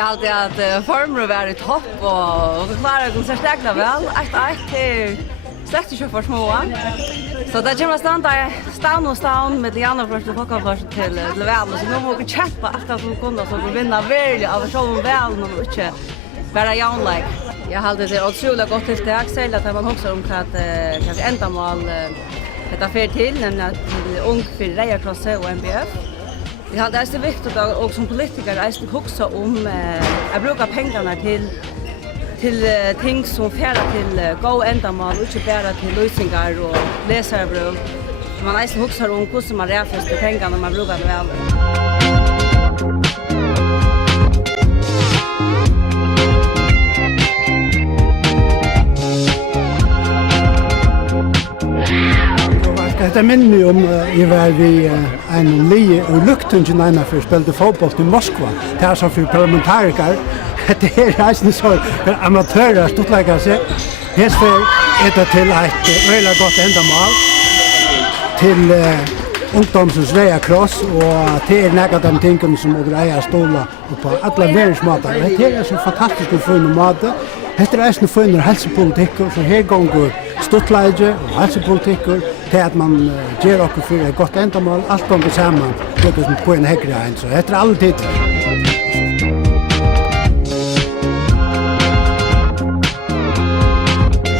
jag alltid att former var i topp och så klarar de sig stäckla väl. Ett till slett inte för små. Så det kommer stan med de andra första folkavförst till väl. Så nu må vi kämpa efter att de kunde så vi vinna väl av så väl nu inte bara jaunlik. Jag hade det otroligt gott till det sälja att man också om att kanske ändamål detta för till nämligen till ung för Röda Korset och MBF. Jag hade det viktigt och som politiker att också om att bruka pengarna till ting som färra till gå ändamål och inte bara till lösningar och läsarbrev. Man är också om hur man rättfäster pengarna man brukar väl. Det minner om I var vi en lie och luktungen ena för spelade fotboll i Moskva. Det är som för parlamentariker. Det är resten så amatörer stortlägga sig. Häsfer är det till ett väldigt gott ändamål till ungdomsens Röda Kors och det är några av de tingen som grejer stola och på alla världsmatar. Det är så fantastiskt att få en mat. Det är resten för en hälsopolitik så här gånger stortlägge och hälsopolitik till att man ger också för ett gott ändamål allt går samman det som på en högre en så det är alltid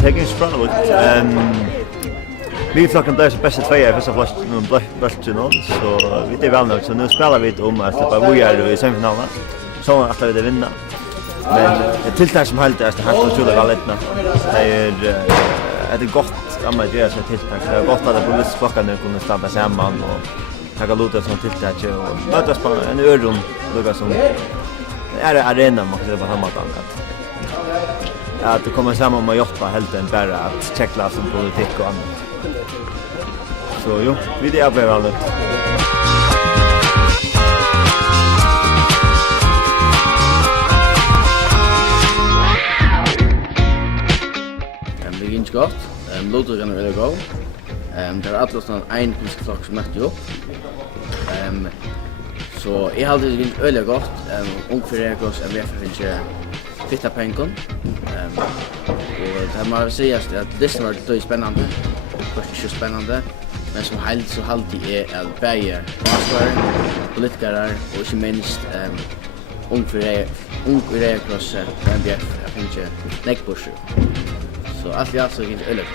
Taking sprung ut. Vi flocken där så bästa två är första plats nu bäst nu så vi är väl nog så nu spelar vi om att släppa vi är I semifinalen. Så att vi vinna. Men det tilltag som helt är det här så tror jag väl inte. Det är gott att man gör så tilltag. Det är gott att det politiskt flockan nu kunde stanna samman och ta låta som tilltag och mötas på en öron lugga som är arena man kan bara hamna att det kommer samman med jobba helt än bara att checka som politik och annat. Så jo, vi är väl nu. Det är inte gott. Låter kan väl gå. Det är alltid en politisk flock som mötte upp. Så jag hade det inte öliga gott. Ung för Ekos MVF finns fitta pengar. Och det man vill säga att det var det spännande. Det är spännande. Men som helt så alltid är att bäja ansvarig politiker och inte minst ung för Ekos MVF finns neckbusher. Så allt jag så är öliga.